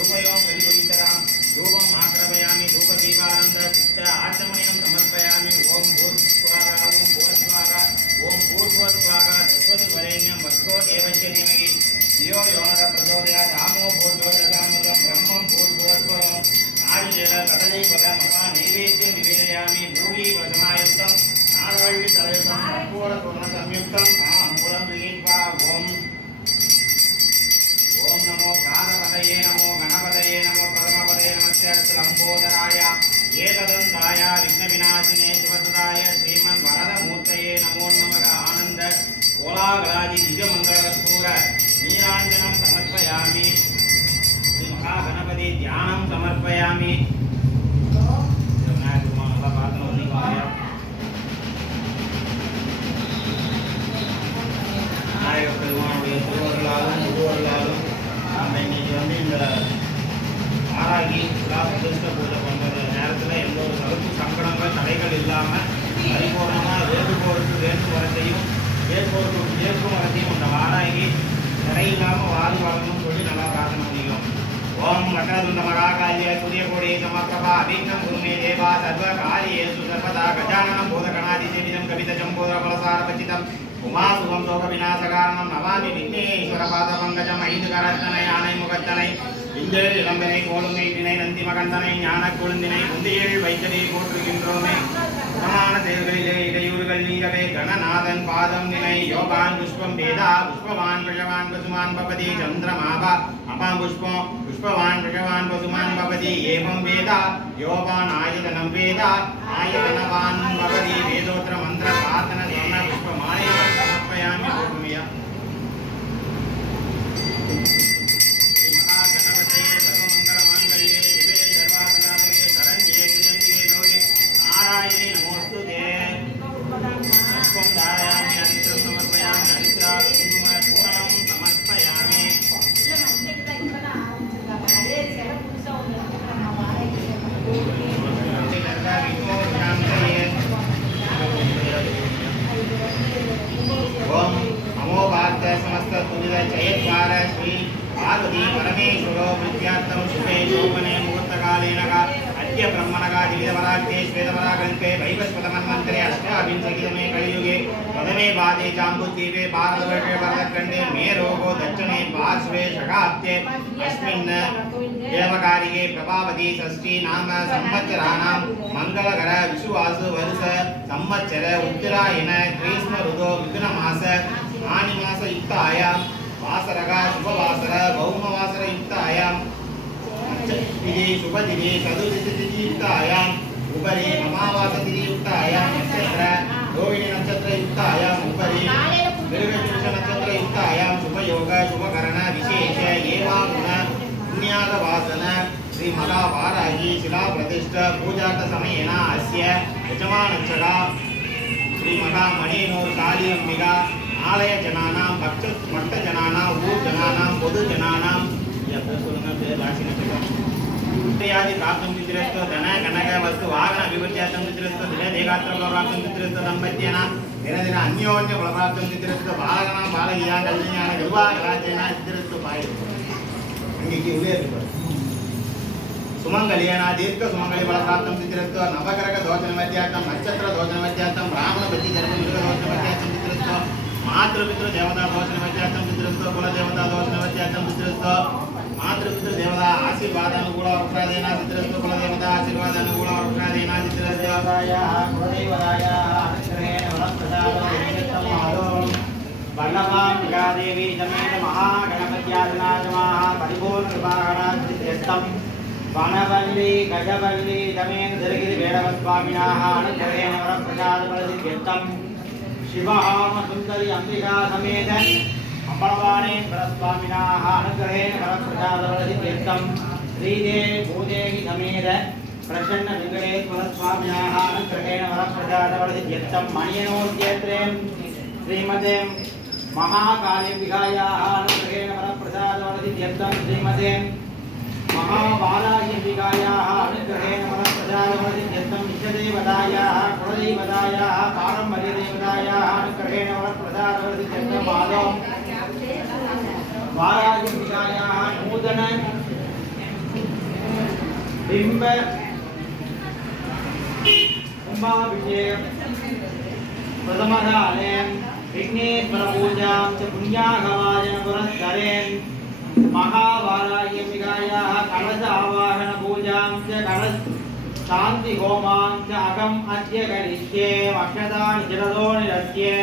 धूपयों प्रतिपवित्रतां धूपं आक्रमयामि धूपदीपानन्द चित्र आचमनीयं समर्पयामि ओम भूस्वाहा ओम भुवस्वाहा ओम भूर्भुवस्वाहा तत्सवितुर्वरेण्यं भर्गो देवस्य धीमहि धियो यो नः प्रचोदयात् आमो भूर्भुवस्वाहा ब्रह्मं भूर्भुवस्वाहा आदिदेव कदलीफल महा नैवेद्यं निवेदयामि भूमि वसमायुक्तं नारवल्लि तलयुक्तं कर्पूरतोरण संयुक्तं ताम्बूलं गृहीत्वा ओम नमो प्राणपतये नमो गणपतये नमो प्रथमपदये नमस्य लंबोदराय एकदन्ताय विघ्नविनाशिने शिवसुताय श्रीमन्वरदमूर्तये नमो नमः आनंद कोलागलादि दिव्यमंगलकर्पूर नीराञ्जनं समर्पयामि श्री महागणपति ध्यानं समर्पयामि ஆராகி பிரதிஷ்ட பூஜை பண்ணுற நேரத்தில் எந்த ஒரு தடுப்பு சங்கடங்கள் தடைகள் இல்லாமல் பரிபூர்ணமாக வேண்டுகோளுக்கு வரத்தையும் வேட்போருக்கு வரத்தையும் அந்த வாராகி தடையில்லாமல் வரணும்னு சொல்லி நல்லா பிரார்த்தனை பண்ணிக்கும். ஓம் வக்கரதுண்ட மகாகாரிய சூரியகோடி சமப்பிரபா அபிநம் குருமே தேவா சர்வ காரியேஷு சர்வதா கஜானனம் போதகணாதிசேவிதம் கவிதஜம் போதரபலசாரபச்சிதம் உமாசுகம் சோக விநாசகாரணம் நமாமி விக்னேஸ்வர பாதபங்கஜம் ஐந்து கரத்தனை யானை முகத்தனை இந்திரர் இளம்பனை கோலுங்கை திணை நந்தி மகந்தனை ஞான கொழுந்தினை முந்தியில் வைத்ததை போற்றுகின்றோமே சமான செயல்களிலே இடையூறுகள் நீங்கவே கணநாதன் பாதம் நினை யோகான் புஷ்பம் வேதா புஷ்பவான் பிரஜவான் பசுமான் பவதி சந்திரமாபா அபாம் புஷ்பம் புஷ்பவான் பிரஜவான் பசுமான் பவதி ஏவம் வேதா யோகான் ஆயுதனம் வேதா ஆயுதனவான் பவதி வேதோத்திர மந்திர பிரார்த்தன சொன்ன புஷ்பமாயுதம் சமர்ப்பயாமி பூர்மியா जयद्वार श्री पार्वती परमेश्वरो विद्यार्थम शुभे शोभने मुहूर्तकालेन अद्य ब्रह्मणगा दिव्यवराग्ने श्वेतवराकल्पे वैवस्वतमन्वन्तरे अष्टाविंशतितमे कलियुगे प्रथमे पादे जाम्बुद्वीपे भारतवर्षे भरतखण्डे मेरोगो दक्षिणे पार्श्वे शकाब्दे अस्मिन् देवकारिके प्रभावती षष्ठी नाम संवत्सराणां मंगलकर विषुवासु वर्ष संवत्सर उत्तरायण ग्रीष्म ऋतु मिथुनमास आनिमास युक्तायां वासरः शुभवासर भौमवासर युक्तायां तिथि शुभतिथि चतुर्दशी युक्तायाम् उपरि अमावास तिथि युक्तायां नक्षत्र रोहिणी नक्षत्र युक्तायां उपरि मृगशीर्ष नक्षत्र युक्तायां शुभयोग शुभकरण विशेष एवागुण पुण्यागवासन श्री महावाराही शिला प्रतिष्ठा पूजार्थ समयेन अस्य यजमानक्षरा श्री महामणिनूर काली अंबिका आलय जनानां भक्त जनानां ऊर जनानां பொது जनानां यादि प्राप्तं चित्रस्तु धन कनक वस्तु वाहन अभिवृद्ध्यार्थं चित्रस्तु दिने देगात्र प्राप्तं चित्रस्तु दम्पत्येन दिन दिन अन्योन्य प्राप्तं चित्रस्तु बालकनां बालकिया कल्याण विवाहराजेन चित्रस्तु पाय अंगिकी उल्लेख सुमंगलेन दीर्घ सुमंगली फल प्राप्तं चित्रस्तु नवग्रह दोषन मध्यार्थं नक्षत्र दोषन मध्यार्थं ब्राह्मण बद्धि जन्म मृग दोषन मध्यार्थं चित्रस्तु मातृपितृ देवता दोषन मध्यार्थं चित्रस्तु कुल देवता दोषन मध्यार्थं चित्रस्तु मातृपितृ देवता आशीर्वादानुकूल वृक्षादेन चित्रस्तु कुल देवता आशीर्वादानुकूल वृक्षादेन चित्रस्तु वल्लभां देवी समेत महागणपत्यादिनाथमाः परिपूर्णकृपागणाचित्यस्तं वनवल्ली गजवल्ली समेत धरगिरि वेणवस्वामिनाः अनुग्रहेण वरप्रसादफलसिद्ध्यर्थं शिवहाम सुन्दरी अंबिका समेत अम्बलवाणेश्वरस्वामिनाः अनुग्रहेण वरप्रसादफलसिद्ध्यर्थं श्रीदेवी भूदेवी समेत प्रसन्न वेङ्कटेश्वरस्वामिनाः अनुग्रहेण वरप्रसादफलसिद्ध्यर्थं मणियनोद्यत्रे श्रीमते महाकालीम्बिकायाः अनुग्रहेण वरप्रसादफलसिद्ध्यर्थं श्रीमते महाबालाम्बिकायाः अनुग्रहेण वरप्रसादफलसिद्ध्यर्थं इष्टदेवतायाः कुलदेवतायाः पारम्पर्यदेवतायाः अनुग्रहेण वरप्रसादफलसिद्ध्यर्थं बालाम्बिकायाः नूतन बिंब कुंभाभिषेक प्रथमकाले विघ्नेश्वर पूजां च पुण्यागवायन पुरस्करेन् महावाराह्यम्बिकायाः कलश आवाहन पूजां च कलश शांति होमां च अहम् अद्य करिष्ये अक्षतानि शिरसो निरस्ये